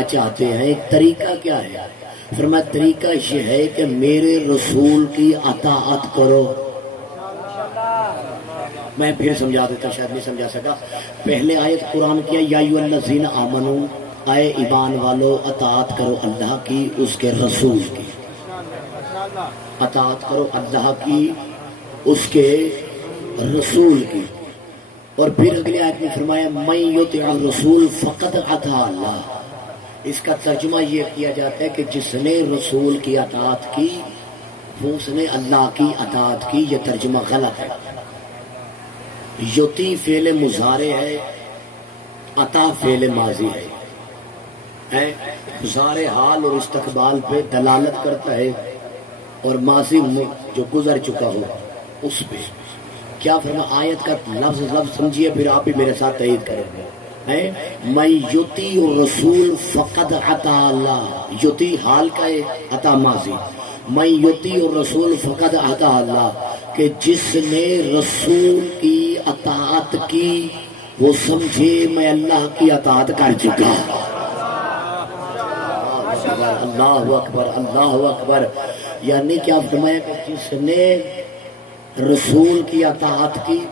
چاہتے ہیں ایک طریقہ کیا ہے؟ فرمایا طریقہ یہ ہے کہ میرے رسول کی اطاعت کرو۔ میں پھر سمجھا دیتا، شاید نہیں سمجھا سکا۔ پہلے آیت قرآن کیا یا ایھا الذین آمنوا، اے ایمان والو اطاعت کرو اللہ کی، اس کے رسول کی اطاعت کرو، اللہ کی اس کے رسول کی۔ اور پھر اگلی آیت میں فرمایا من یطع الرسول فقد اطاع اللہ۔ اس کا ترجمہ یہ کیا جاتا ہے کہ جس نے رسول کی اطاعت کی وہ اس نے اللہ کی اطاعت کی۔ یہ ترجمہ غلط ہے۔ یطیع فعل مضارع ہے، اطاع فعل ماضی ہے۔ مضارع حال اور استقبال پہ دلالت کرتا ہے، اور ماضی جو گزر چکا ہو اس پہ۔ کیا فرما آیت کا لفظ سمجھیے، پھر آپ بھی میرے ساتھ تائید کریں گے۔ من یطیع الرسول فقد اطاع اللہ، یطیع حال کا ہے، اطاع ماضی۔ من یطیع الرسول فقد اطاع اللہ، کہ جس نے رسول کی اطاعت کی وہ سمجھے میں اللہ کی اطاعت کر چکا۔ اللہ اکبر اللہ اکبر۔ یعنی کیا فرمایا کہ جس نے رسول کی اطاعت کی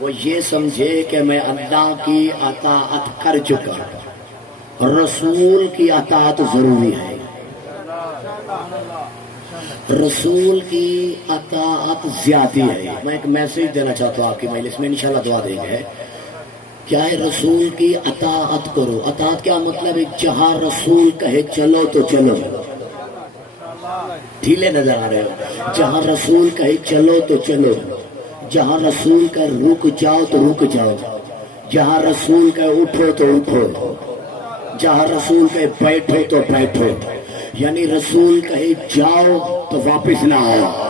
وہ یہ سمجھے کہ میں اللہ کی اطاعت کر چکا۔ رسول کی اطاعت ضروری ہے، رسول کی اطاعت زیادتی ہے۔ میں ایک میسیج دینا چاہتا ہوں آپ کی مجلس میں، انشاءاللہ دعا دیں گے۔ کیا ہے؟ رسول کی اطاعت کرو۔ اطاعت کیا مطلب ہے؟ جہاں رسول کہے چلو تو چلو۔ ڈھیلے نظر آ رہے ہو؟ جہاں رسول کہے چلو تو چلو، جہاں رسول کا رک جاؤ تو رک جاؤ، جہاں رسول کا اٹھو تو اٹھو، جہاں رسول کا بیٹھو تو بیٹھو۔ یعنی رسول کہے جاؤ تو واپس نہ آؤ۔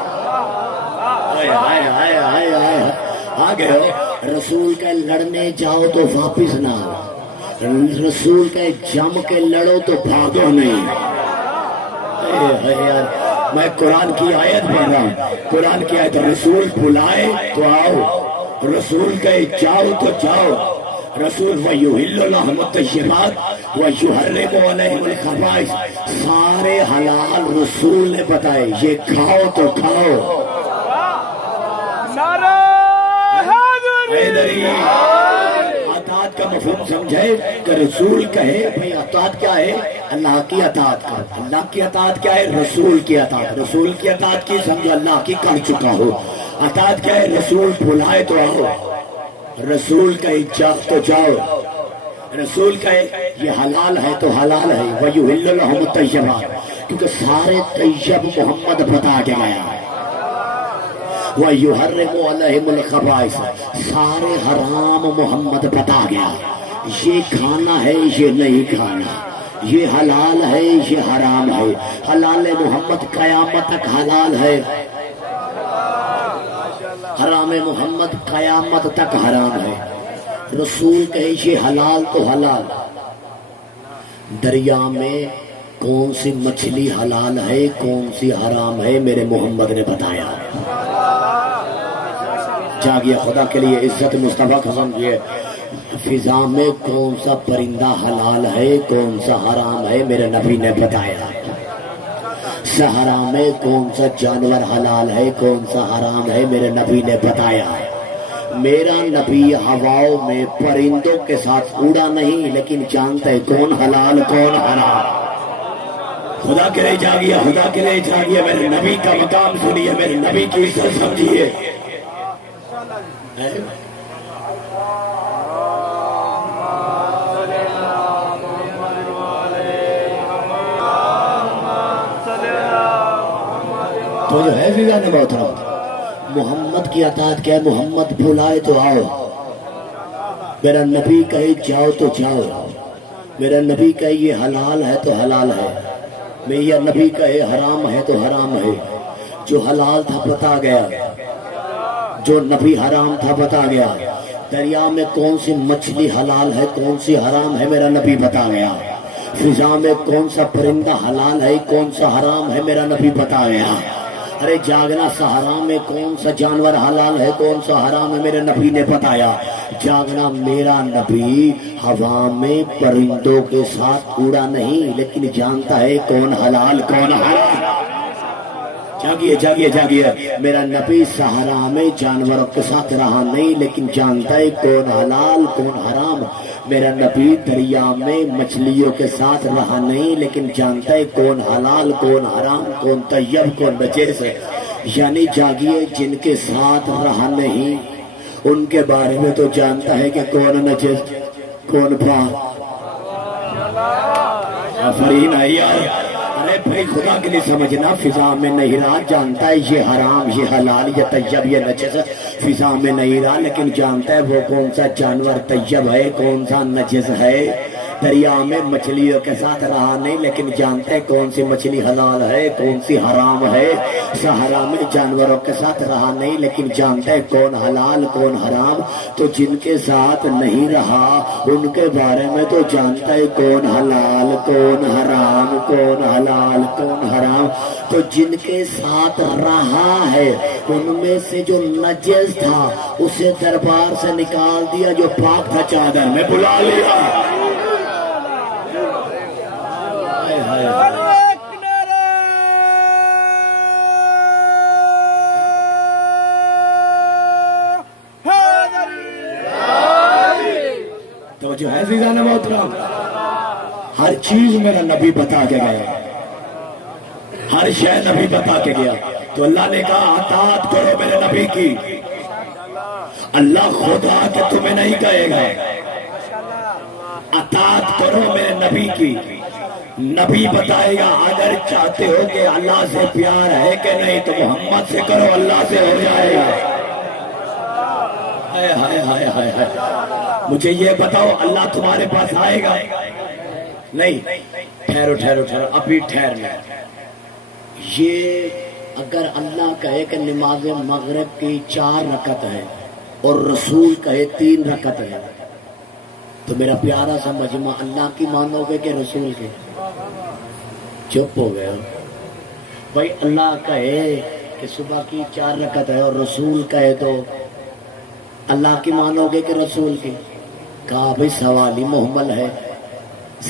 آ گئے ہو؟ رسول کا لڑنے جاؤ تو واپس نہ آؤ، رسول کا جم کے لڑو تو بھاگو نہیں۔ میں قرآن کی آیت پڑھ رہا ہوں، قرآن کی آیت، رسول بلائے تو آؤ، رسول کہے جاؤ تو جاؤ۔ رسول وَيُحِلُّ لَهُمُ الطَّيِّبَاتِ وَيُحَرِّمُ عَلَيْهِمُ الْخَبَائِثَ، سارے حلال رسول نے بتائے، یہ کھاؤ تو کھاؤ۔ اطاعت کا مفہوم سمجھے کہ رسول کہے بھئی اطاعت کیا ہے؟ اللہ کی اطاعت کا۔ اللہ کی اطاعت کیا ہے؟ رسول کی اطاعت۔ رسول کی اطاعت کی سمجھو اللہ کی کر چکا ہو۔ اطاعت کیا ہے؟ رسول بلائے تو آؤ، رسول کہے جاؤ تو جاؤ، رسول کہے یہ حلال ہے تو حلال ہے۔ وَيُحِلُّ لَهُمُ الطَّيِّبَاتِ، کیونکہ سارے طیب محمد بتا کے گیا ہے۔ وَيُحَرِّمُ عَلَيْهِمُ الْخَبَائِثَ، سارے حرام محمد بتا گیا۔ یہ کھانا ہے، یہ نہیں کھانا، یہ حلال ہے، یہ حرام ہے۔ حلال محمد قیامت تک حلال ہے، حرام محمد قیامت تک حرام ہے۔ رسول کہے یہ حلال تو حلال۔ دریا میں کون سی مچھلی حلال ہے کون سی حرام ہے میرے محمد نے بتایا۔ جاگیا خدا کے لیے عزت مصطفیٰ کا سمجھیے۔ فضا میں کون سا پرندہ حلال ہے کون سا حرام ہے میرے نبی نے بتایا۔ صحرا میں کون سا جانور حلال ہے کون سا حرام ہے میرے نبی نے بتایا۔ میرا نبی ہواؤں میں پرندوں کے ساتھ اڑا نہیں، لیکن جانتا ہے کون حلال کون حرام۔ خدا کے لیے جاگیا، خدا کے لیے جاگیا، میرے نبی کا مقام سنیے، میرے نبی کی عزت سمجھیے۔ تو جو ہے فضا نے بہت رہا محمد کی اطاعت کیا ہے؟ محمد بلائے تو آؤ، میرا نبی کہے جاؤ تو جاؤ، میرا نبی کہے یہ حلال ہے تو حلال ہے، میرا نبی کہے حرام ہے تو حرام ہے۔ جو حلال تھا بتا گیا، جو نبی حرام تھا بتا گیا۔ دریا میں کون سی مچھلی حلال ہے کون سی حرام ہے میرا نبی بتا گیا۔ فضا میں کون سا پرندہ حلال ہے کون سا حرام ہے میرا نبی بتا گیا۔ ارے جاگنا صحرا میں کون سا جانور حلال ہے کون سا حرام ہے میرے نبی نے بتایا. جاگنا میرا نبی ہوا میں پرندوں کے ساتھ اڑا نہیں لیکن جانتا ہے کون حلال کون حرام. جاگیے جاگیے جاگیے. میرا نبی صحرا میں جانوروں کے ساتھ رہا نہیں لیکن جانتا ہے کون حلال کون حرام. میرا نبی دریا میں مچھلیوں کے ساتھ رہا نہیں لیکن جانتا ہے کون حلال کون حرام کون طیب کون نجس ہے. یعنی جاگیے جن کے ساتھ رہا نہیں ان کے بارے میں تو جانتا ہے کہ کون نجس کون پاک. آفرین ہے یار. ارے بھائی خدا کے لیے سمجھنا فضا میں نہیں رہا جانتا ہے یہ حرام یہ حلال یہ طیب یہ نجس. فضا میں نہیں رہا لیکن جانتا ہے وہ کون سا جانور طیب ہے کون سا نجس ہے. دریا میں مچھلیوں کے ساتھ رہا نہیں لیکن جانتا ہے کون سی مچھلی حلال ہے کون سی حرام ہے. صحرا میں جانوروں کے ساتھ رہا نہیں لیکن جانتا ہے کون حلال کون حرام. تو جن کے ساتھ نہیں رہا ان کے بارے میں تو جانتا ہے کون حلال کون حرام کون حلال کون حرام. تو جن کے ساتھ رہا ہے ان میں سے جو نجس تھا اسے دربار سے نکال دیا جو پاک تھا چادر میں بلا لیا. تو جو ہے زیزان محترم ہر چیز میرا نبی بتا کے گیا ہر شے نبی بتا کے گیا. تو اللہ نے کہا اطاعت کرو میرے نبی کی. اللہ خدا کہ تمہیں نہیں کہے گا اطاعت کرو میرے نبی کی. نبی بتائے گا اگر چاہتے ہو کہ اللہ سے پیار ہے کہ نہیں تو محمد سے کرو اللہ سے ہو جائے گا. ہائے ہائے ہائے ہائے ہائے. مجھے یہ بتاؤ اللہ تمہارے پاس آئے گا نہیں. ٹھہرو ٹھہرو ٹھہرو ابھی ٹھہرنا. یہ اگر اللہ کہے کہ نماز مغرب کی 4 رکعت ہے اور رسول کہے 3 رکعت ہے تو میرا پیارا سا مجمع اللہ کی مانو گے کہ رسول کے؟ چپ ہو گئے بھائی. اللہ کہے کہ صبح کی 4 رکعت ہے اور رسول کہے تو اللہ کی مانو گے کہ رسول کی؟ کہا بھائی سوال ہی محمل ہے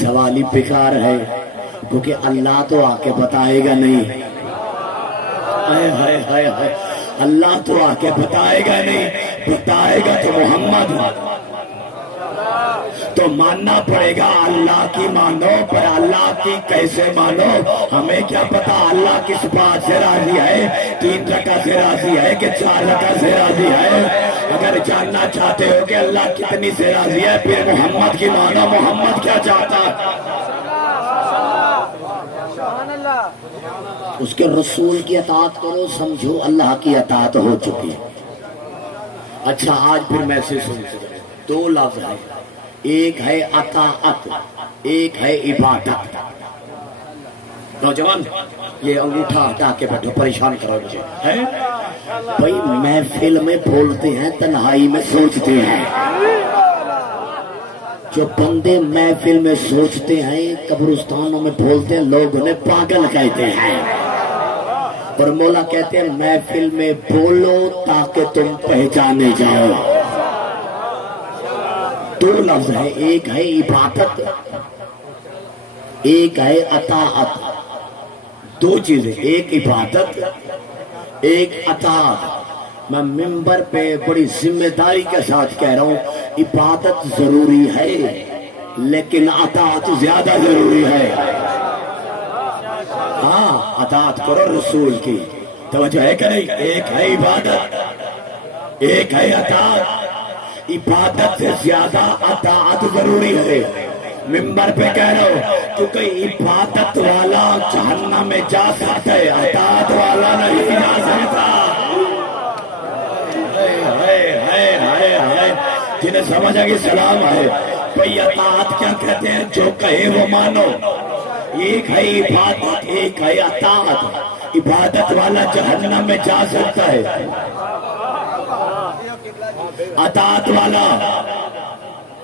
سوال ہی بیکار ہے کیونکہ اللہ تو آ کے بتائے گا نہیں. ہائے ہائے ہائے ہائے. اللہ تو آ کے بتائے گا نہیں بتائے گا تو محمد. تو ماننا پڑے گا اللہ کی مانو پر اللہ کی کیسے مانو. ہمیں کیا پتا اللہ کس بات سے راضی ہے 3 رکعت سے راضی ہے کہ 4 رکعت سے راضی ہے. اگر جاننا چاہتے ہو کہ اللہ کتنی سے راضی ہے پھر محمد کی مانو. محمد کیا چاہتا اس کے رسول کی اطاعت کرو سمجھو اللہ کی اطاعت ہو چکی. اچھا آج پھر میسج سن 2 لفظ ہیں. ایک ہے اطاعت ایک ہے عبادت. نوجوان یہ انگوٹھا ہٹا کے بیٹھو پریشان کرو مجھے. بھائی محفل میں بولتے ہیں تنہائی میں سوچتے ہیں. جو بندے محفل میں سوچتے ہیں قبرستانوں میں بولتے ہیں لوگ انہیں پاگل کہتے ہیں. اور مولا کہتے ہیں محفل میں بولو تاکہ تم پہچانے جاؤ. 2 لفظ ہے ایک ہے عبادت ایک ہے اطاعت. 2 چیزیں ایک عبادت ایک اطاعت. میں منبر پہ بڑی ذمہ داری کے ساتھ کہہ رہا ہوں عبادت ضروری ہے لیکن اطاعت زیادہ ضروری ہے. ہاں اطاعت کرو رسول کی. توجہ ہے کہ نہیں. ایک ہے عبادت ایک ہے اطاعت. عبادت سے زیادہ اطاعت ضروری ہے. منبر پہ کہہ رہا ہوں کیونکہ عبادت والا جہنم میں جا سکتا ہے اطاعت والا نہیں جا سکتا. جنہیں سمجھ آگے سلام ہے. بھئی اطاعت کیا کہتے ہیں جو کہے وہ مانو. ایک ہے عبادت ایک ہے اطاعت. عبادت والا جہنم میں جا سکتا ہے اطاعت والا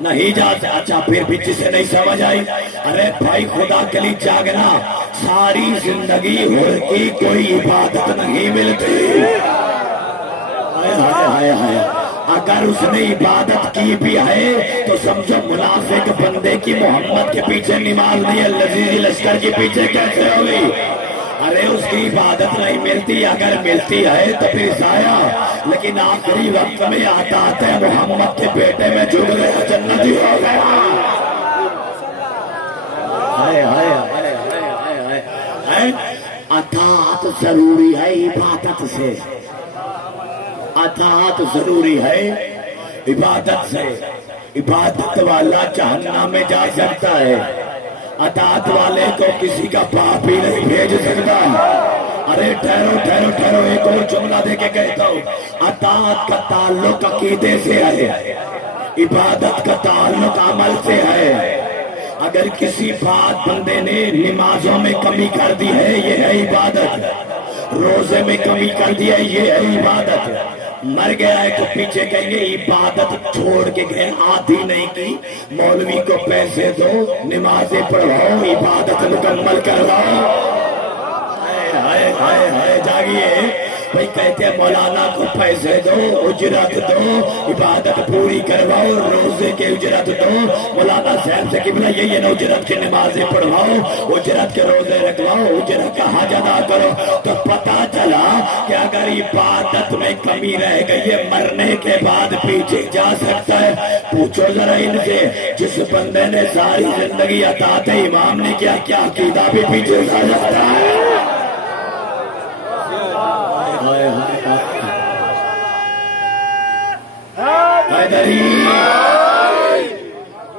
نہیں جاتے. اچھا پھر بھی جسے نہیں سمجھ آئی, ارے بھائی خدا کے لیے جاگنا, ساری زندگی ہر کی کوئی عبادت نہیں ملتی. ہائے ہائے, اگر اس نے عبادت کی بھی ہے تو سمجھو منافق بندے کی محمد کے پیچھے نماز نہیں ہے, لذیذ لشکر کے پیچھے کیسے ہوگی؟ ارے اس کی عبادت نہیں ملتی, اگر ملتی ہے تو پھر ضائع. لیکن آخری وقت میں آتا ہے محمد کے بیٹے میں جھک گیا, جنتی ہو گیا. ہائے ہائے ہائے ہائے ہائے. اطاعت ضروری ہے عبادت سے, اطاعت ضروری ہے عبادت سے. عبادت والا جہنم میں جا سکتا ہے, اطاعت والے کو کسی کا باپ ہی نہیں بھیج سکتا. ارے ٹھہرو ٹھہرو ٹھہرو, ایک اور جملہ دے کے کہتا ہوں. اطاعت کا تعلق عقیدے سے ہے, عبادت کا تعلق عمل سے ہے. اگر کسی بات بندے نے نمازوں میں کمی کر دی ہے یہ ہے عبادت, روزے میں کمی کر دی ہے یہ ہے عبادت. مر گیا ہے تو پیچھے کہیں گے عبادت چھوڑ کے گئے, آدھی نہیں کی. مولوی کو پیسے دو, نمازیں پڑھاؤ, عبادت مکمل کرواؤ. ہائے ہائے ہائے جاگیے بھائی. کہتے ہیں مولانا کو پیسے دو, اجرت دو, عبادت پوری کرواؤ, روزے کے اجرت دو. مولانا صاحب سے قبلہ یہ نا اجرت کی نمازیں پڑھواؤ, اجرت کے روزے رکھواؤ, اجرت کا حج ادا کرو. تو پتا چلا کہ اگر عبادت میں کمی رہ گئی ہے مرنے کے بعد پیچھے جا سکتا ہے. پوچھو ذرا ان سے, جس بندے نے ساری زندگی اطاعت امام نے کیا عقیدہ بھی پیچھے جا سکتا ہے.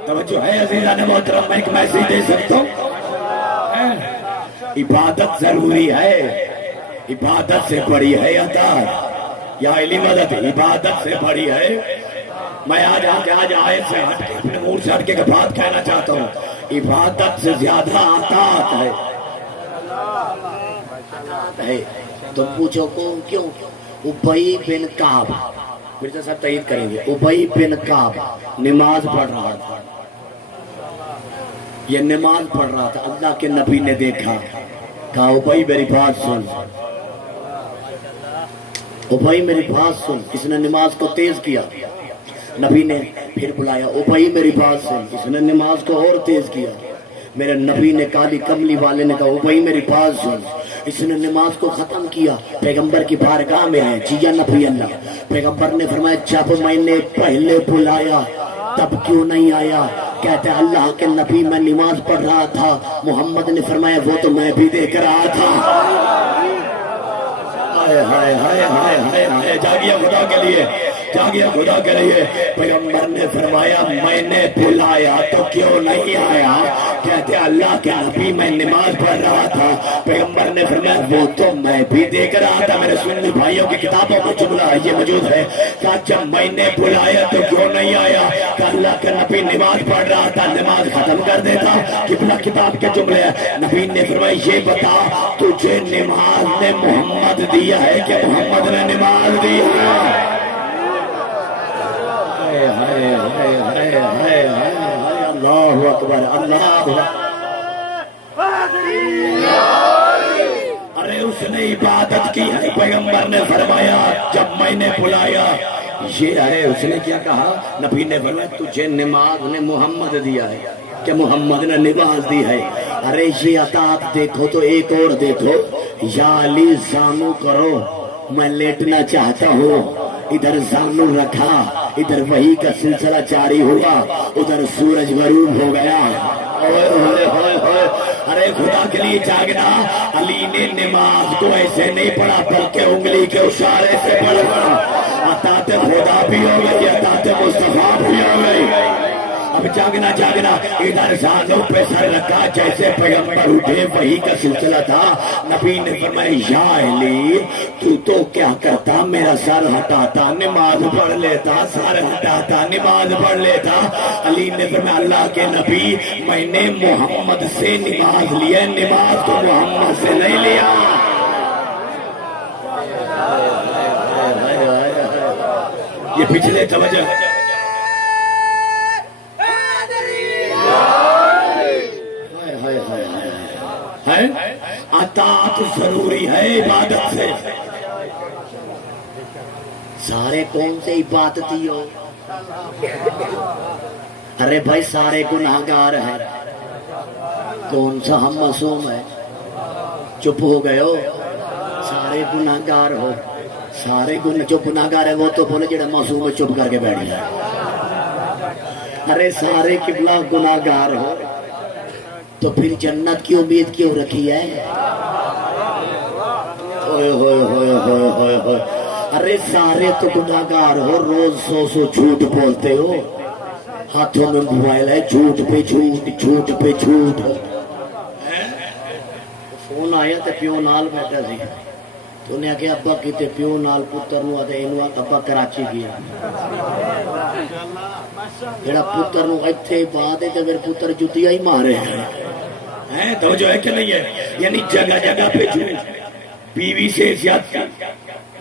توجہ ہے عزیزان محترم, میں ایک میسیج دے سکتا ہوں. عبادت ضروری ہے, عبادت سے بڑی ہے اطاعت یا علی مدد, عبادت سے بڑی ہے. میں آج آیت سے ہٹ کے اپنے منہ سے ہٹ کے بات کہنا چاہتا ہوں, عبادت سے زیادہ اطاعت ہے. تو پوچھو کون کیوں؟ ابی بن کعب, مرزا صاحب تائید کریں گے, ابی بن کعب نماز پڑھ رہا تھا. یہ نماز پڑھ رہا تھا, اللہ کے نبی نے دیکھا, کہا ابی میری بات سن, ابی میری بات سن. اس نے نماز کو تیز کیا, نبی نے پھر بلایا, ابی میری بات سن. اس نے نماز کو اور تیز کیا. میرے نبی نے کالی کملی والے نے کہا ابی میری بات سن. اس نے نماز کو ختم کیا, پیغمبر کی بارگاہ میں ہے, جی یا نبی اللہ. پیغمبر نے فرمایا جب میں نے پہلے بلایا تب کیوں نہیں آیا؟ کہتے اللہ کے نبی میں نماز پڑھ رہا تھا. محمد نے فرمایا وہ تو میں بھی دیکھ رہا تھا. ہائے ہائے ہائے ہائے ہائے ہائے, جاگیے خدا کے لیے, جاگیے خدا کے لیے. پیغمبر نے فرمایا میں نے بلایا تو کیوں نہیں آیا؟ کہتے اللہ کے نبی میں نماز پڑھ رہا تھا. پیغمبر نے فرمایا وہ تو میں بھی دیکھ رہا تھا. میرے سنی بھائیوں کی کتابوں میں جملہ یہ موجود ہے کہ جب میں نے بلایا تو کیوں نہیں آیا؟ کہ اللہ کے نبی نماز پڑھ رہا تھا, نماز ختم کر دیتا. قبلہ کتاب کے جملے ہیں. نبی نے فرمایا یہ بتا تجھے نماز نے محمد دیا ہے کہ محمد نے نماز دی ہے؟ اللہ اکبر, اللہ اکبر. ارے اس نے عبادت کی ہے. پیغمبر نے فرمایا جب میں نے بلایا یہ ہے. اس نے کیا کہا؟ نبی نے فرمایا تجھے نماز نے محمد دیا ہے کہ محمد نے نماز دی ہے. ارے یہ اطاعت دیکھو تو ایک اور دیکھو, یا علی زانو کرو, میں لیٹنا چاہتا ہوں. ادھر زانو رکھا, ادھر وہی کا سلسلہ جاری ہوا, ادھر سورج غروب ہو گیا. ارے خدا کے لیے جاگنا. علی نے نماز کو ایسے نہیں پڑھا بلکہ انگلی کے اشارے سے پڑھا. اطاعت خدا بھی ہو گئی, اطاعت مصطفیٰ بھی ہو گئی. اب جاگنا جاگنا, ادھر زانوں پہ سر رکھا جیسے پیغمبر اٹھے وہی کا سلسلہ تھا. نبی نے فرمایا یا علی تو کیا کرتا؟ میرا سر ہٹاتا نماز پڑھ لیتا, سر ہٹاتا نماز پڑھ لیتا. علی نے فرمایا اللہ کے نبی میں نے محمد سے نماز لیا, نماز تو محمد سے نہیں لیا. یہ پچھلے توجہ ہے اطاعت ضروری ہے عبادت سے. سارے کون سے عبادتی ہو؟ ارے بھائی سارے گناہگار ہیں، کون سا ہم معصوم ہے؟ چپ ہو گئے ہو؟ سارے گناہگار ہو، سارے جو گناہگار ہے وہ تو بولے جڑا معصوم ہے چپ کر کے بیٹھ جائے. ارے سارے قبلہ گناہگار ہو تو پھر جنت کی امید کیوں رکھی ہے؟ ہوئے ہوئے ہوئے ہوئے ہوئے ہوئے. ارے سارے تو گناہگار ہو، روز 100 جھوٹ بولتے ہو، ہاتھوں میں موبائل ہے، جھوٹ پہ جھوٹ، جھوٹ پہ جھوٹ. فون آیا تو پیو نال بیٹھا سی، تو انہیں آخیا ابا کتے؟ پیو نال پتر نو آتے انو ابا کراچی گیا. جڑا پتر نو اتھے بعد ہے تو پھر پتر جتیا ہی مارے ہیں. توجہ ہے کہ نہیں ہے؟ یعنی جگہ جگہ پہ جھوٹ، بیوی سے زیادتی،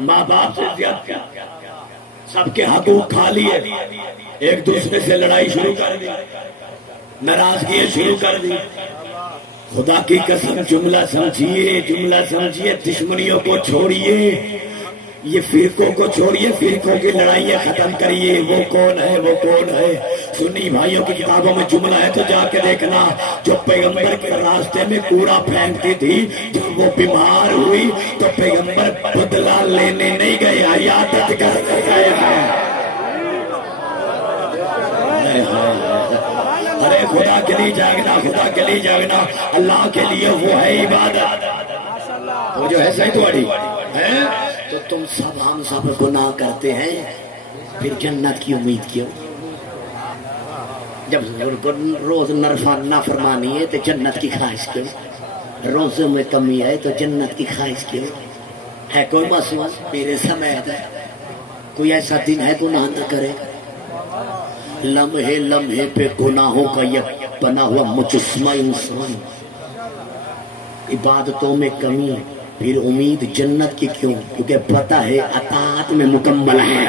ماں باپ سے زیادتی، سب کے حقوق کھا لیے، ایک دوسرے سے لڑائی شروع کر دی، ناراضگی شروع کر دی. خدا کی قسم جملہ سمجھیے، جملہ سمجھیے، دشمنیوں کو چھوڑیے، یہ فرقوں کو چھوڑیے، فرقوں کی لڑائیاں ختم کریے. وہ کون ہے؟ وہ کون ہے؟ سنی بھائیوں کی کتابوں میں جملہ ہے تو جا کے دیکھنا. جو پیغمبر کے راستے میں کوڑا پھینکتی تھی، جب وہ بیمار ہوئی تو پیغمبر بدلہ لینے نہیں گئے، عیادت کرنے گئے ہیں. ارے خدا کے لیے جاگنا، خدا کے لیے جاگنا، اللہ کے لیے وہ ہے عبادت. وہ جو ہے صحیح تھوڑی ہے تو تم سب ہم سب گناہ کرتے ہیں، پھر جنت کی امید کیوں؟ جب روز نافرمانی ہے تو جنت کی خواہش کیوں؟ روزوں میں کمی ہے تو جنت کی خواہش کیوں؟ ہے کوئی معصوم میرے سمیت ہے؟ کوئی ایسا دن ہے گناہ نہ کرے؟ لمحے لمحے پہ گناہوں کا یہ بنا ہوا مجسمہ انسان. عبادتوں میں کمی پھر امید جنت کی کیوں؟ کیونکہ پتہ ہے اطاعت میں مکمل ہے.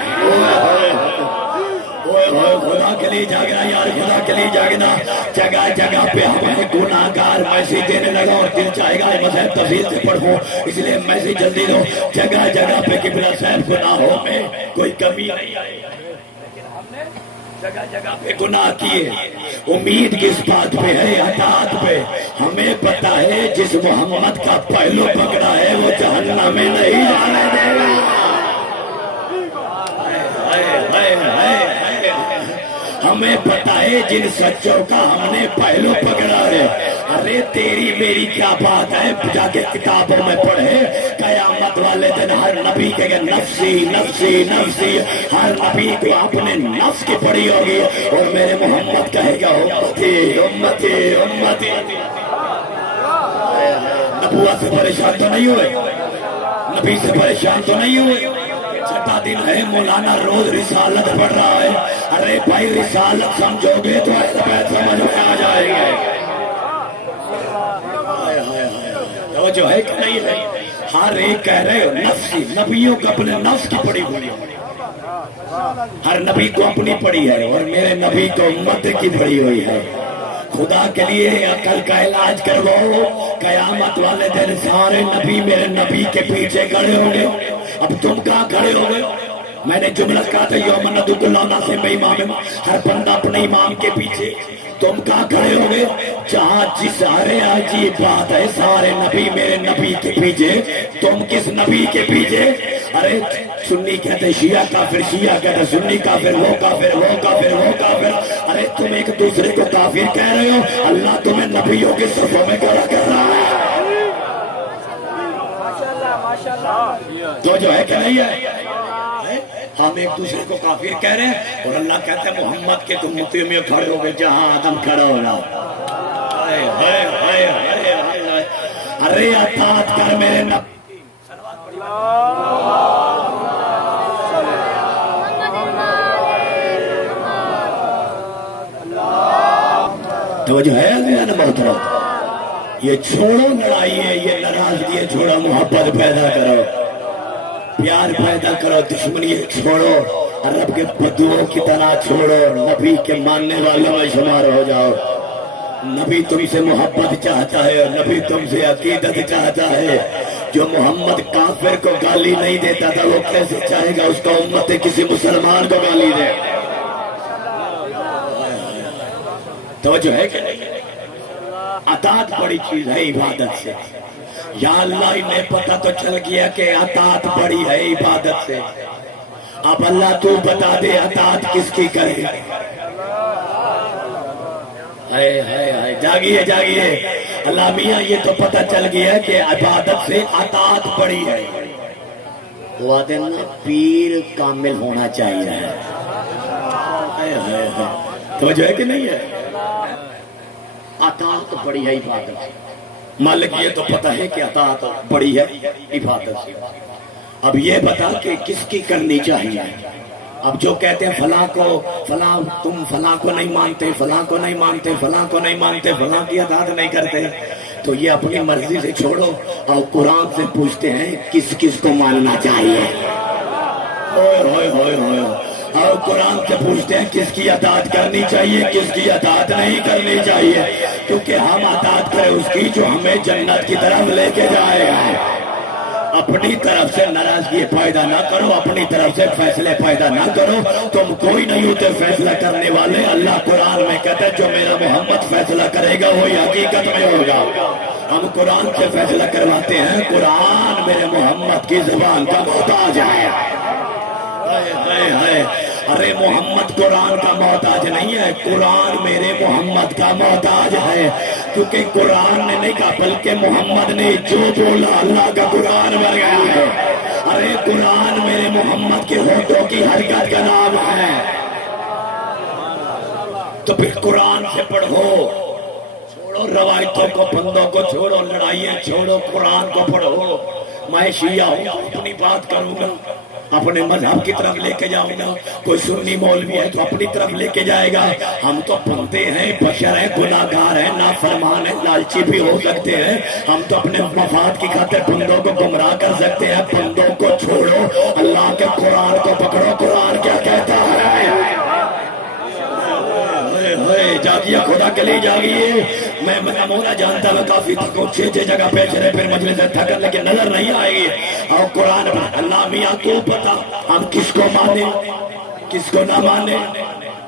خدا کے لیے جاگنا یار، خدا کے لیے جاگنا. جگہ جگہ پہ ہمیں گناہگار میسیج دینے لگا اور دل چاہے گا میں تفصیل سے پڑھوں، اس لیے میسیج جلدی دو. جگہ جگہ پہ قبلہ صاحب گناہوں میں کوئی کمی نہیں آئی، جگہ جگہ پہ گناہ کیے. امید کس بات پہ ہے؟ اطاعت پہ. ہمیں پتا ہے جس محمد کا پہلو پکڑا ہے وہ جہنم میں نہیں جانے دے گا. ہمیں پتا ہے جن سچوں کا ہم نے پہلو پکڑا ہے. ارے تیری میری کیا بات ہے؟ جا کے کتابوں میں پڑھے، قیامت والے دن ہر نبی کے نفسی نفسی نفسی، ہر نبی کو اپنے نفس کی پڑی ہوگی، اور میرے محمد کہے گا امتی امتی امتی. نبوت سے پریشان تو نہیں ہوئے؟ نبی سے پریشان تو نہیں ہوئے؟ چھٹا دن ہے، مولانا روز رسالت پڑھ رہا ہے. ارے بھائی رسالت سمجھو گے تو سمجھ میں آ جائے گا. جو ہے کہ نہیں ہے؟ ہر ایک کہہ رہے ہو نفسی، نبیوں کو اپنے نفس کی پڑی ہوئی، ہر نبی کو اپنی پڑی ہے اور میرے نبی کو امت کی پڑی ہوئی ہے. خدا کے لیے عقل کا علاج کرواؤ. قیامت والے دن سارے نبی میرے نبی کے پیچھے کھڑے ہوں گے. اب تم کہاں کھڑے ہو گئے؟ میں نے جملہ کہا تھا یوم ندعو کل اناس بامامہم، ہر بندہ اپنے امام کے پیچھے. تم کہاں کھڑے ہو گئے؟ جہاں جس ارے عجیب بات ہے، سارے نبی میرے نبی کے پیچھے، تم کس نبی کے پیچھے؟ ارے سنی کہتے شیعہ کافر، شیعہ کہتے سنی کافر، وہ کافر وہ کافر وہ کافر. ارے تم ایک دوسرے کو کافر کہہ رہے ہو، اللہ تمہیں نبیوں کے صفوں میں کھڑا کر رہا ہے. تو جو ہے کہ نہیں ہے؟ ہم ایک دوسرے کو کافر کہہ رہے ہیں اور اللہ کہتا ہے محمد کے تم امتی میں کھڑے ہو گئے جہاں آدم کھڑا ہو رہا. ارے اطاعت کر میرے نبی. تو جو ہے محترم، یہ چھوڑو لڑائی ہے، یہ ناراضگی ہے، چھوڑو محبت پیدا کرو، پیار پیدا کرو، دشمنی چھوڑو، رب کے بدوؤں کی طرح چھوڑو، نبی کے ماننے والوں میں شمار ہو جاؤ. نبی تم سے محبت چاہتا ہے اور نبی تم سے عقیدت چاہتا ہے. جو محمد کافر کو گالی نہیں دیتا تھا وہ کیسے چاہے گا اس کا امت کسی مسلمان کو گالی دے؟ توجہ ہے کہ نہیں؟ اطاعت بڑی چیز ہے عبادت سے. یا اللہ انہیں پتہ تو چل گیا کہ اطاعت بڑی ہے عبادت سے. اب اللہ تو بتا دے اطاعت کس کی کرے؟ جاگیے جاگیے. اللہ میاں یہ تو پتہ چل گیا کہ عبادت سے اطاعت بڑی ہے. وہ دن پیر کامل ہونا چاہیے. تو جو ہے کہ نہیں ہے اطاعت بڑی ہے عبادت سے. مالک یہ تو پتہ ہے کہ اطاعت بڑی ہے عبادت سے. اب یہ بتا کہ کس کی کرنی چاہیے. اب جو کہتے ہیں فلاں کو فلاں تم فلاں کو نہیں مانتے فلاں کو نہیں مانتے فلاں کو نہیں مانتے فلاں کی اطاعت نہیں کرتے تو یہ اپنی مرضی سے چھوڑو اور قرآن سے پوچھتے ہیں کس کس کو ماننا چاہیے. اور قرآن سے پوچھتے ہیں کس کی اطاعت کرنی چاہیے کس کی اطاعت نہیں کرنی چاہیے. کیونکہ ہم اطاعت کریں اس کی جو ہمیں جنت کی طرف لے کے جائے گا. اپنی طرف سے ناراضگی پیدا نہ کرو اپنی طرف سے فیصلے پیدا نہ کرو. تم کوئی نہیں ہوتے فیصلہ کرنے والے. اللہ قرآن میں کہتا ہے جو میرا محمد فیصلہ کرے گا وہی حقیقت میں ہوگا. ہم قرآن سے فیصلہ کرواتے ہیں. قرآن میرے محمد کی زبان کا محتاج ہے. ارے محمد قرآن کا محتاج نہیں ہے. قرآن میرے محمد کا محتاج ہے. کیونکہ قرآن نے نہیں کہا بلکہ محمد نے جو بولا اللہ کا قرآن بن گیا ہے. ارے قرآن میرے محمد کے ہونٹوں کی حرکت کا نام ہے. تو پھر قرآن سے پڑھو. چھوڑو روایتوں کو بندوں کو چھوڑو لڑائیاں چھوڑو قرآن کو پڑھو. میں شیعہ ہوں اپنی بات کروں گا اپنے مذہب کی طرف لے کے جاؤں گا. کوئی سنی مولوی ہے تو اپنی طرف لے کے جائے گا. ہم تو بندے ہیں بشر ہیں گناہگار ہیں نافرمان ہیں لالچی بھی ہو سکتے ہیں. ہم تو اپنے مفاد کی خاطر بندوں کو گمراہ کر سکتے ہیں. بندوں کو چھوڑو اللہ کے قرآن کو پکڑو. قرآن کیا کہتا ہے؟ جاگیے خدا کے لیے جاگیے. میں مولا جانتا میں کافی تھکوں 6 جگہ پہ چلے پھر مجلس سے تھکن لیکن نظر نہیں آئے گی. اور قرآن اللہ میاں تو بتا ہم کس کو مانے کس کو نہ مانے.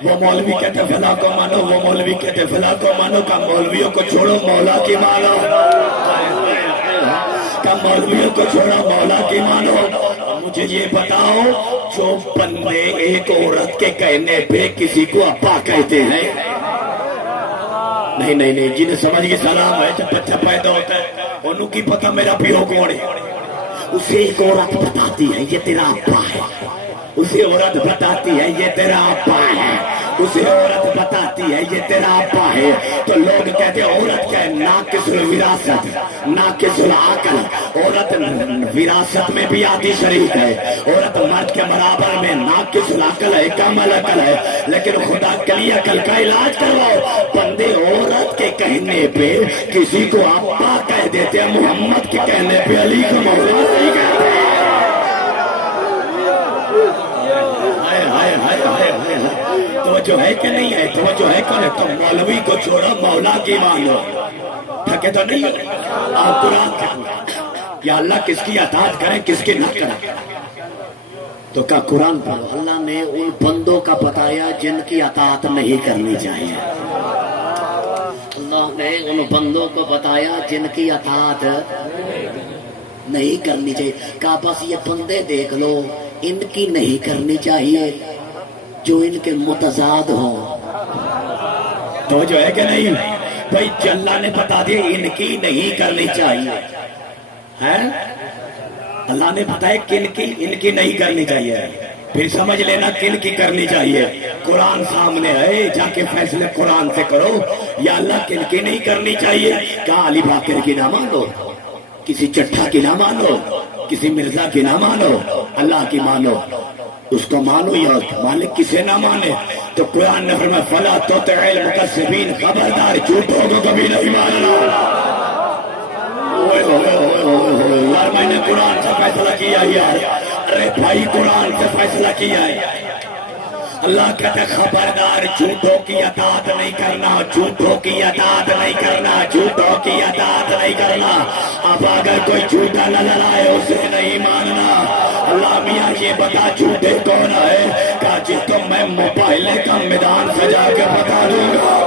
وہ مولوی کہتے فلاں کو مانو وہ مولوی کہتے فلاں کو مانو. کا مولویوں کو چھوڑو مولا کی مانو. کا مولویوں کو چھوڑو مولا کی مانو. مجھے یہ بتاؤ جو بندے ایک عورت کے کہنے پہ کسی کو ابا کہتے ہیں نہیں نہیں نہیں جنہیں سمجھ کے سلام ہے. جب بچہ پیدا ہوتا ہے انہوں کی پتہ میرا پیو کون ہے. اسے ایک عورت بتاتی ہے یہ تیرا ابا ہے. اسے عورت بتاتی ہے یہ تیرا ابا ہے. اسے عورت بتاتی ہے یہ تیرا ابا ہے. تو لوگ کہتے ہیں عورت کیا ہے ناقص الوراثت ناقص العقل. عورت وراثت میں بھی آدھی شریک ہے. عورت مرد کے برابر میں ناقص العقل ہے کم العقل ہے. لیکن خدا کے لیے عقل کا علاج کرواؤ. بندے عورت کے کہنے پہ کسی کو ابا کہہ دیتے ہیں. محمد کے کہنے پہ علی کو مولا نہیں کہتے. توجہ ہے کہ نہیں ہے توجہ ہے کہ تم مولوی کو چھوڑو مولا کی مانو. تھکے تو نہیں اور قرآن یا اللہ کس کی اطاعت کریں کس کی نہ کریں. تو کہا قرآن پڑھو. اللہ نے ان بندوں کا بتایا جن کی اطاعت نہیں کرنی چاہیے. اللہ نے ان بندوں کو بتایا جن کی اطاعت نہیں کرنی چاہیے. کہا بس یہ بندے دیکھ لو ان کی نہیں کرنی چاہیے جو ان کے متضاد ہوں. تو جو ہے کہ نہیں بھائی اللہ نے بتا دیا ان کی نہیں کرنی چاہیے ہے. اللہ نے بتایا کن کی ان کی نہیں کرنی چاہیے. پھر سمجھ لینا کن کی کرنی چاہیے. قرآن سامنے ہے جا کے فیصلے قرآن سے کرو. یا اللہ کن کی نہیں کرنی چاہیے. کہا علی باقر کی نہ مانو کسی چٹھا کی نہ مانو کسی مرزا کی نہ مانو اللہ کی مانو. اس کو مانو یا مالک کسے نہ مانے. تو قرآن نے فرمایا فلا تطع المکذبین خبردار جھوٹوں کو کبھی نہیں ماننا. یار میں نے قرآن سے فیصلہ کیا یار. ارے بھائی قرآن سے فیصلہ کیا ہے. اللہ کہتا ہے خبردار جھوٹوں کی اطاعت نہیں کرنا، جھوٹوں کی اطاعت نہیں کرنا، جھوٹوں کی اطاعت نہیں کرنا۔ اب اگر کوئی جھوٹا نہ لڑائے اسے نہیں ماننا۔ اللہ میاں یہ بتا جھوٹے کون ہے؟ کہا جی تو میں مباہلے کا میدان سجا کے بتا دوں گا۔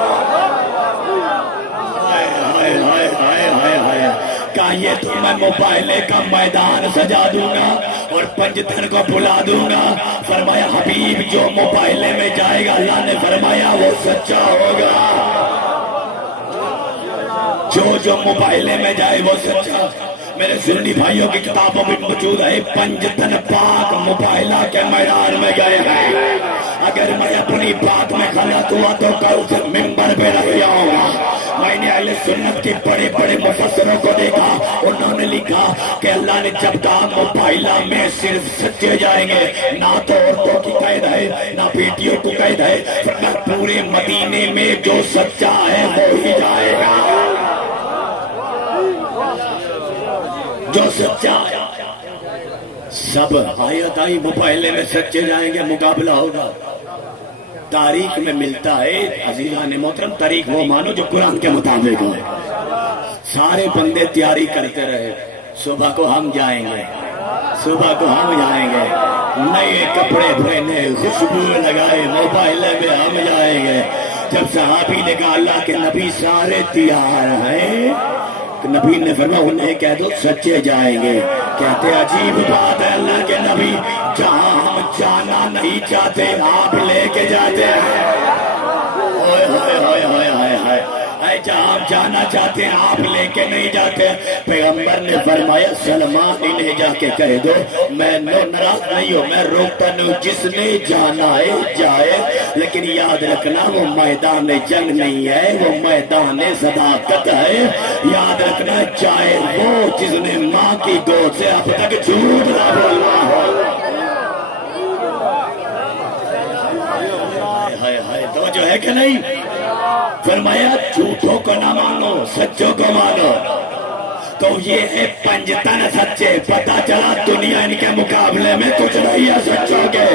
کہا یہ تو میں مباہلے کا میدان سجا دوں گا اور پنجتن کو بلا دوں گا۔ فرمایا حبیب جو مباہلے میں جائے گا اللہ نے فرمایا وہ سچا ہوگا، جو مباہلے میں جائے وہ سچا۔ میرے سنی بھائیوں کی کتابوں میں موجود ہے پنجتن پاک مباہلہ کے میدان میں گئے ہیں۔ اگر میں اپنی بات میں غلط ہوا تو کل سے ممبر پہ رہ جاؤں گا۔ میں نے اہل سنت کے بڑے بڑے مفسروں کو دیکھا، انہوں نے لکھا کہ اللہ نے جب کہا مباہلہ میں صرف سچے جائیں گے، نہ تو عورتوں کی قید ہے نہ بیٹیوں کو قید ہے، فرمایا پورے مدینے میں جو سچا ہے وہی جائے گا، جو سچا ہے۔ سب آیت آئی مباہلے میں سچے جائیں گے، مقابلہ ہوگا۔ تاریخ میں ملتا ہے عزیزان محترم، تاریخ وہ مانو جو قرآن کے مطابق ہو۔ سارے بندے تیاری کرتے رہے، صبح کو ہم جائیں گے، صبح کو ہم جائیں گے، نئے کپڑے پہنے، خوشبو لگائے، مباہلے میں ہم جائیں گے۔ جب صحابی نے کہا اللہ کے نبی سارے تیار ہیں، نبی نے فرمایا انہیں کہہ دو سچے جائیں گے۔ کہتے عجیب بات ہے اللہ کے نبی، جہاں ہم جانا نہیں چاہتے آپ لے کے جاتے ہیں۔ جہاں ہم جانا چاہتے ہیں آپ لے کے نہیں جاتے۔ پیغمبر نے فرمایا سلمان انہیں جا کے کہہ دو میں ناراض نہیں ہوں، میں روکتا نہیں ہوں، جس نے جانا ہے جائے، لیکن یاد رکھنا وہ میدان جنگ نہیں ہے، وہ میدان صداقت ہے۔ یاد رکھنا چاہے وہ جس نے ماں کی گود سے اب تک جھوٹ نہ بولا ہو۔ تو جو ہے کہ نہیں، فرمایا جھوٹوں کو نہ مانو سچوں کو مانو۔ تو یہ ہے پنجتن سچے۔ پتا چلا دنیا ان کے مقابلے میں کچھ نہیں ہے سچوں کے۔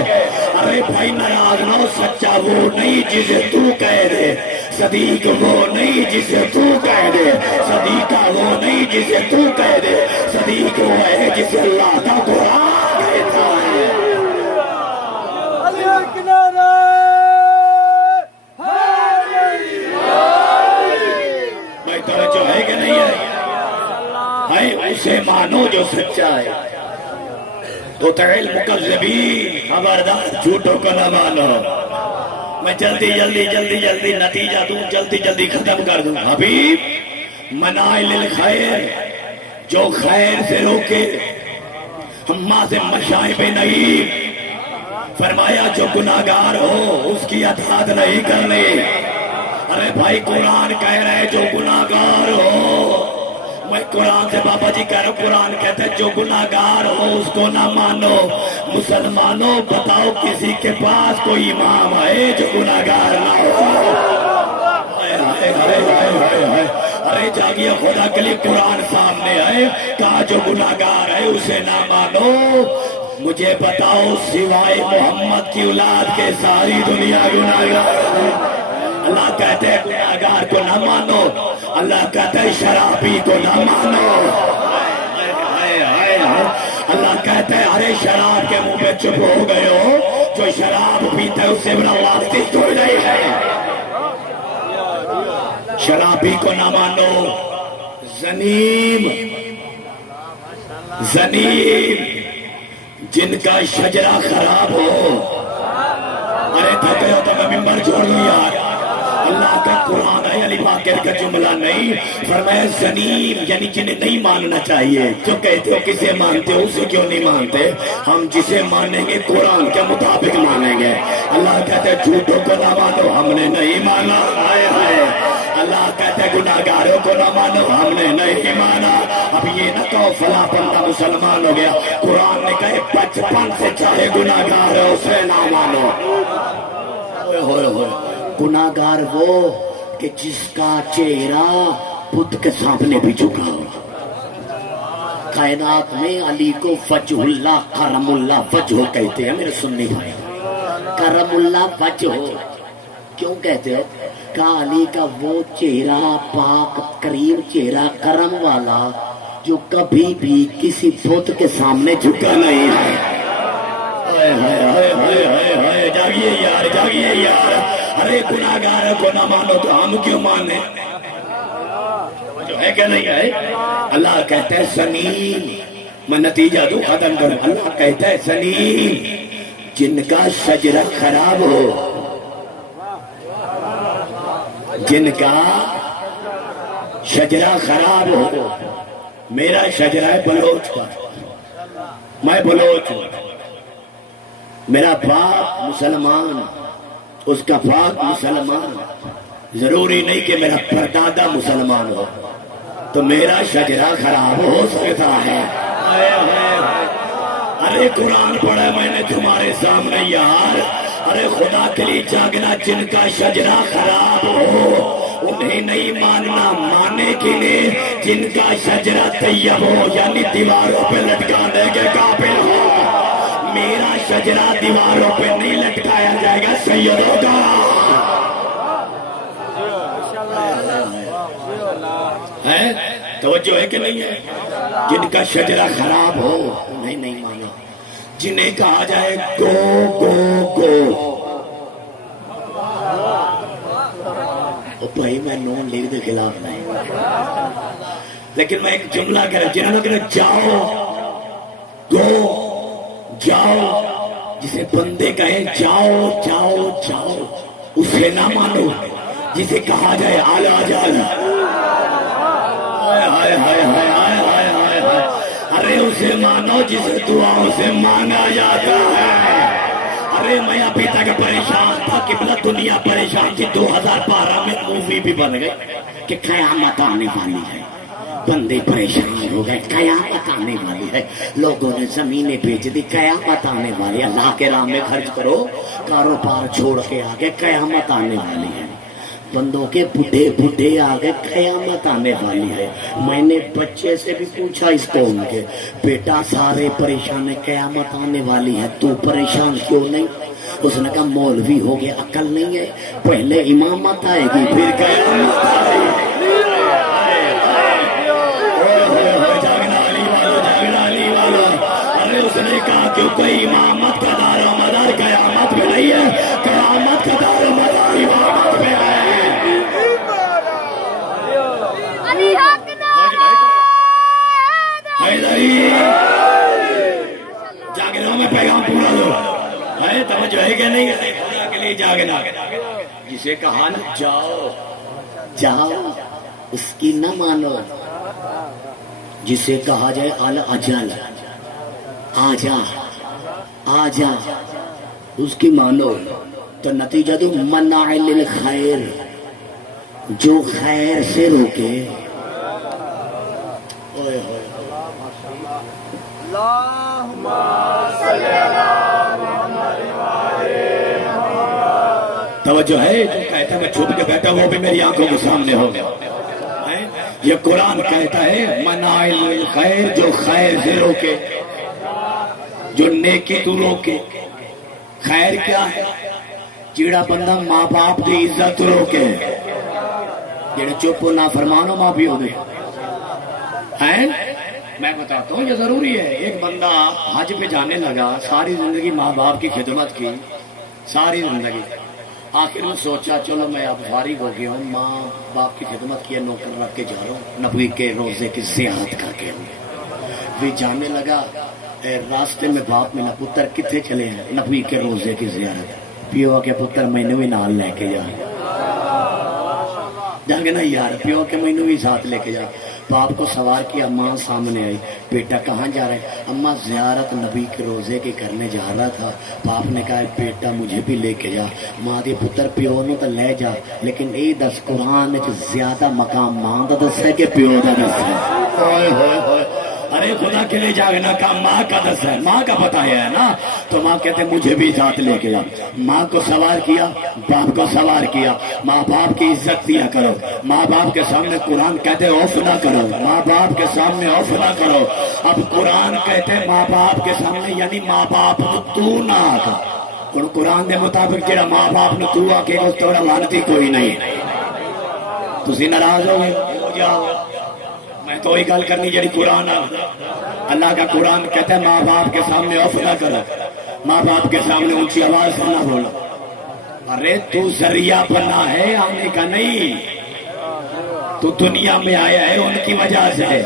ارے بھائی ناراض نہ ہو، سچا وہ نہیں جسے تو کہہ دے، صدیق وہ نہیں جسے تو کہہ دے، صدیقہ وہ نہیں جسے تو کہہ دے، صدیق وہ ہے جسے اللہ کا قرآن کہتا ہے۔ جو ہے کہ نہیں ہے اسے مانو جو سچا ہے۔ تو تعیل مکذبین، خبردار جھوٹوں کو نہ مانو۔ میں جلدی نتیجہ دوں، جلدی ختم کر دوں۔ حبیب منائل الخیر، جو خیر سے روکے، ہما سے مشائب نہیں۔ فرمایا جو گناہگار ہو اس کی اطاعت نہیں کرنی۔ ارے بھائی قرآن کہہ رہے جو گناہگار ہو، میں قرآن سے بابا جی کہہ رہا ہوں، قرآن کہتے ہیں جو گناہگار ہو اس کو نہ مانو۔ مسلمانوں بتاؤ کسی کے پاس کوئی امام ہے جو گناہگار نہ ہو؟ ارے جاگیے خدا کے لیے، قرآن سامنے ہے، کہا جو گناہگار ہے اسے نہ مانو۔ مجھے بتاؤ سوائے محمد کی اولاد کے ساری دنیا گناہگار ہے۔ اللہ کہتے ہیں گناہگار کو نہ مانو، اللہ کہتے ہیں شرابی کو نہ مانو۔ اللہ کہتے ہیں ارے شراب کے منہ پہ چپ ہو گئے ہو، جو شراب پیتا ہے اس سے بڑا واسطے کوئی نہیں ہے۔ شرابی کو نہ مانو، زنیم جن کا شجرہ خراب ہو۔ ارے تھکے ہو تو میں ممبر چھوڑ دوں یار، اللہ کا قرآن ہے، علی باقر کا جملہ نہیں۔ فرمایا زنیم یعنی جنہیں نہیں ماننا چاہیے، جو کہتے ہو کسے مانتے ہو اسے کیوں نہیں مانتے؟ ہم جسے مانیں گے قرآن کے مطابق مانیں گے۔ اللہ کہتے ہیں جھوٹوں کو نہ مانو، ہم نے نہیں مانا۔ اللہ کہتے ہیں گناہگاروں کو نہ مانو، ہم نے نہیں مانا۔ اب یہ نہ کہو فلاں بندہ مسلمان ہو گیا، قرآن نے کہے بچپن سے چاہے گناہگار ہو اسے نہ مانو۔ گناہگار وہ کہ جس کا چہرہ بت کے سامنے بھی جھکا ہو۔ کائنات میں علی کو وجہ اللہ کرم اللہ وجہ کہتے ہیں میرے سنی بھائی۔ کرم اللہ وجہ ہو. کیوں کہتے ہیں؟ کہا علی کا وہ چہرہ پاک کریم چہرہ کرم والا جو کبھی بھی کسی بت کے سامنے جھکا نہیں ہے. جاگیے یار جاگیے یار. ارے گناہگار کو نہ مانو تو ہم کیوں مانے؟ جو ہے کہ نہیں ہے؟ اللہ کہتا ہے سنیم. میں نتیجہ دوں ختم کروں. اللہ کہتا ہے سنیم جن کا شجرہ خراب ہو، جن کا شجرہ خراب ہو. میرا شجرہ ہے بلوچ کا، میں بلوچ ہوں. میرا باپ مسلمان، اس کا باپ مسلمان. ضروری نہیں کہ میرا پردادا مسلمان ہو تو میرا شجرہ خراب ہو سکتا ہے. ارے قرآن پڑھا میں نے تمہارے سامنے یار. ارے خدا کے لیے جاگنا. جن کا شجرہ خراب ہو انہیں نہیں ماننا، مانے کے لیے جن کا شجرہ طیب ہو یعنی دیواروں پہ لٹکانے کے قابل ہو. میرا شجرہ دیواروں پہ نہیں لٹکایا جائے گا سیدوں کا. ہے توجہ ہے کہ نہیں ہے؟ جن کا شجرہ خراب ہو انہیں نہیں مانا. جنہیں کہا جائے گو گو گو. بھائی میں نون لیگ کے خلاف نہیں، لیکن میں ایک جملہ کہہ رہا. جنہوں نے کہا جاؤ گو جاؤ، جسے بندے کہیں جاؤ جاؤ جاؤ اسے نہ مانو. جسے کہا جائے آلا جالا، ارے اسے مانو جسے دعاؤں سے مانا جاتا ہے. ارے میں ابھی تک پریشان تھا کہ بلا دنیا پریشان تھی. 2012 میں مووی بھی بن گئی کہ قیامت آنے والی ہے. بندے پریشان ہو گئے، قیامت آنے والی ہے. لوگوں نے زمینیں بیچ دی، قیامت آنے والی ہے. اللہ کے راہ میں خرچ کرو، کاروبار چھوڑ کے آگے قیامت آنے والی ہے. بندوں کے بڈھے بڈھے آگے قیامت آنے والی ہے. میں نے بچے سے بھی پوچھا اس قوم کے، بیٹا سارے پریشان ہیں، قیامت آنے والی ہے، تو پریشان کیوں نہیں؟ اس نے کہا مولوی ہو گیا، عقل نہیں ہے. پہلے امامت آئے گی پھر قیامت آئے گی. جاگنا علی والو، جاگنا علی والو. ارے اس نے کہا کیونکہ امامت کا دار و مدار قیامت میں نہیں ہے، قیامت کا دار و مدار امامت میں ہے. جاگنا میں پیغام پورا دو ہے. توجہ ہے کہ نہیں ہے؟ خدا کے لیے جاگنا. جسے کہا نا جاؤ جاؤ اس کی نہ مانو. جسے کہا جائے اجل آ جا آ جا اس کی مانو. تو نتیجہ دو منع للخیر، جو خیر سے روکے. توجہ ہے؟ جو کہتا میں چھپ کے بیٹھا وہ بھی میری آنکھوں کے سامنے ہو گیا. یہ قرآن کہتا ہے منع للخیر، جو خیر سے روکے، جو نیکی تو روکے. خیر کیا ہے؟ جیڑا بندہ ماں باپ کی عزت تو روکے، جیڑے چپ و نافرمان ہو ماں پیو دے. میں بتاتا ہوں یہ ضروری ہے. ایک بندہ حج پہ جانے لگا، ساری زندگی ماں باپ کی خدمت کی، ساری زندگی. آخر میں سوچا چلو میں اب فارغ ہو گیا ہوں، ماں باپ کی خدمت کی، نوکر رکھ کے جا رہا ہوں، نبی کے روزے کی زیارت کر کے بھی جانے لگا. راستے میں باپ ملا، پتر کتنے چلے ہیں؟ نبی کے روزے کی زیارت. پیو کے پتر مینو بھی نال لے کے جا. جاگنا یار، پیو کے مینو بھی ساتھ لے کے جا. باپ کو سوار کیا، ماں سامنے آئی، بیٹا کہاں جا رہا ہے؟ اماں زیارت نبی کے روزے کے کرنے جا رہا تھا. باپ نے کہا بیٹا مجھے بھی لے کے جا. ماں دی پتر پیو نو تو لے جا، لیکن اے دس قرآن زیادہ مقام ماں دا دس ہے کہ پیو دا دس ہے؟ ارے خدا کے لیے جاگنا کا ماں کا دس ہے، ماں کا پتہ ہے نا. تو ماں کہتے مجھے بھی ساتھ لے کے جا. ماں کو سوار کیا، باپ کو سوار کیا. ماں باپ کی عزت دیا کرو. ماں باپ کے سامنے قرآن کہتے اوف نہ کرو، ماں باپ کے سامنے اوف نہ کرو. اب قرآن کہتے ماں باپ کے سامنے یعنی ماں باپ تو نہ آگا. ہن قرآن دے مطابق جڑا ماں باپ نو تو آکے اس تو لعنتی کوئی نہیں. تسی ناراض ہو گئے ہو جاؤ. میں تو وہی گل کرنی جڑی قرآن اللہ کا قرآن کہتا ہے ماں باپ کے سامنے اف نہ کرو، ماں باپ کے سامنے اونچی آواز سے نہ بولو. ارے تو ذریعہ بنا ہے آنے کا نہیں، تو دنیا میں آیا ہے ان کی وجہ سے.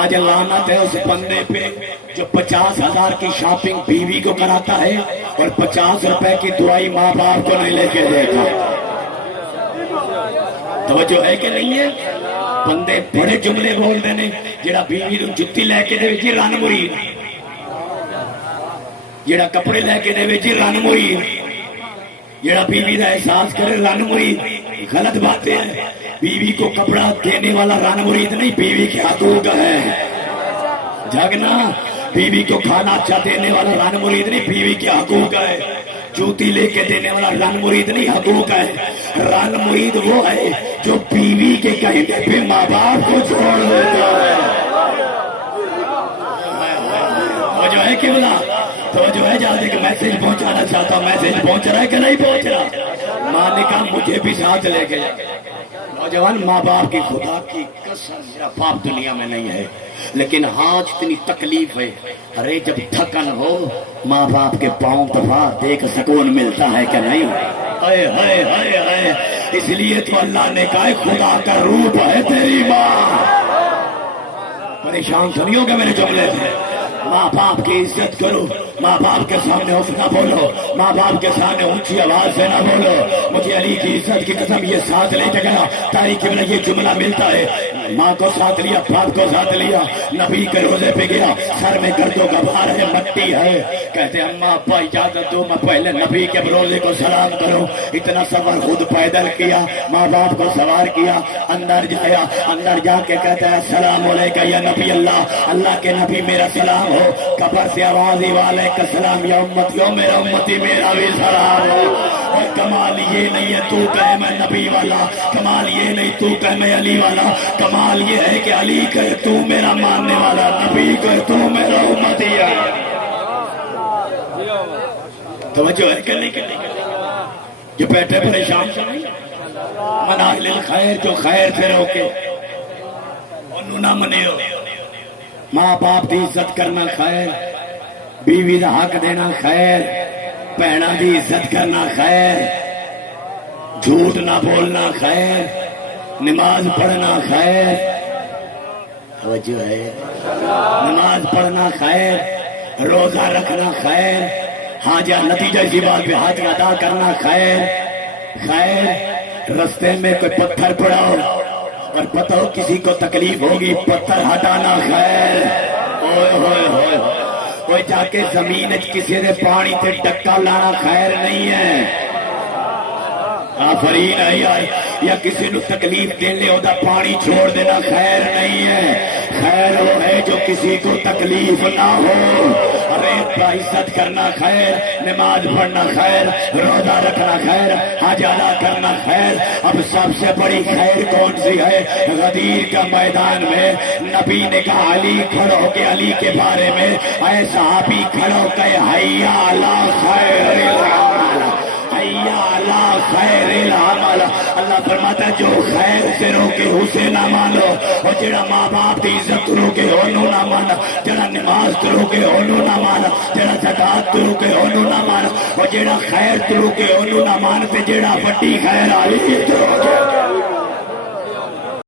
آج لعنت ہے اس بندے پہ جو 50,000 کی شاپنگ بیوی کو کراتا ہے اور 50 روپے کی دعائی ماں باپ کو نہیں لے کے دیتا. توجہ ہے کہ نہیں ہے؟ بندے بڑے جملے بول دینے جڑا بیوی نو جتی لے کے دے جی رن مرید، جڑا کپڑے لے کے دے جی رن مرید، جڑا بیوی دا احساس کرے رن مرید. غلط بات ہے. بیوی کو کپڑا دینے والا رن مرید نہیں، بیوی کے حقوق ہے. جھگنا بیوی کو کھانا اچھا دینے والا رن مرید نہیں، بیوی کے حقوق ہے. جوتی لے کے دینے والا رن مرید نہیں، حقوق ہے. رن مرید وہ ہے جو بیوی کے کہنے پہ ماں باپ کو چھوڑ دیتا ہے. وہ جو ہے کیولا تو جو ہے جا دے کہ میسیج پہنچانا چاہتا ہوں، میسیج پہنچ رہا ہے کہ نہیں پہنچ رہا. ماں نے کہا مجھے بھی ساتھ لے کے جا. نوجوان ماں باپ کی خدا کی قسم میرا باپ دنیا میں نہیں ہے، لیکن آج اتنی تکلیف ہے. ارے جب تھکن ہو ماں باپ کے پاؤں دبا دیکھ سکون ملتا ہے کہ نہیں؟ اے اے اے اے اس لیے تو اللہ نے کہا خدا کا روپ ہے تیری ماں. پریشان تو نہیں ہوگا میرے جملے سے؟ ماں باپ کی عزت کرو، ماں باپ کے سامنے اف نہ بولو، ماں باپ کے سامنے اونچی آواز سے نہ بولو. مجھے علی کی عزت کی قسم یہ ساتھ لے کے گیا تاریخ میں یہ جملہ ملتا ہے. ماں کو ساتھ لیا، باپ کو ساتھ لیا، نبی کے روزے پہ گیا، سر میں گرد و غبار ہے، مٹی ہے. کہتے اماں ابا اجازت دو میں پہلے نبی کے روزے کو سلام کروں. اتنا سفر خود پیدل کیا، ماں باپ کو سوار کیا، اندر جایا. اندر جا کے کہتا ہے السلام علیکم یا نبی اللہ، اللہ کے نبی میرا سلام ہو. قبر سے آواز ہی وعلیکم السلام یا امتی ہو، میرا امتی میرا بھی سلام ہو. اور کمال یہ نہیں ہے تو کہے میں نبی والا، کمال یہ نہیں تو کہے میں علی والا، کمال یہ ہے کہ علی کہے تو میرا ماننے والا، نبی کہے تو میرا امتی ہے. توجہ ہے کہ نہیں؟ جو بیٹھے پریشان مناہل الخیر جو خیر سے روکے انہوں نہ منیو. ماں باپ دی عزت کرنا خیر، بیوی دا حق دینا خیر، بہنا دی عزت کرنا خیر، جھوٹ نہ بولنا خیر، نماز پڑھنا خیر. توجہ ہے؟ نماز پڑھنا خیر، روزہ رکھنا خیر، حاجہ نتیجہ اسی بات پہ حاجہ ادا کرنا خیر. خیر رستے میں کوئی پتھر پڑا ہو اور پتہ ہو کسی کو تکلیف ہوگی، پتھر ہٹانا خیر. اوئے ہوئے ہوئے کوئی جا کے زمین کسی دے پانی تے ڈکا لانا خیر نہیں ہے. آفرین آئی یا کسی نو تکلیف دینے ہو دا پانی چھوڑ دینا خیر نہیں ہے. خیر وہ ہے جو کسی کو تکلیف نہ ہو. ریت کا عزت کرنا خیر، نماز پڑھنا خیر، روزہ رکھنا خیر، حج ادا کرنا خیر. اب سب سے بڑی خیر کون سی ہے؟ غدیر کا میدان میں نبی نے کہا علی کھڑو ہو کے علی کے بارے میں اے صحابی کھڑو کہ حیا علی خیر العمل، حیا علی خیر العمل. اللہ فرماتا ہے جو خیر سے روکے اسے نہ مانو، اور جڑا ماں باپ کی عزت روکے انہوں نہ مانا، جڑا نماز روکے انہوں نہ مانا، جڑا زکات روکے انہوں نہ مانا، اور جڑا خیر روکے انہوں نہ مان تے جڑا بڑی خیر علی روکے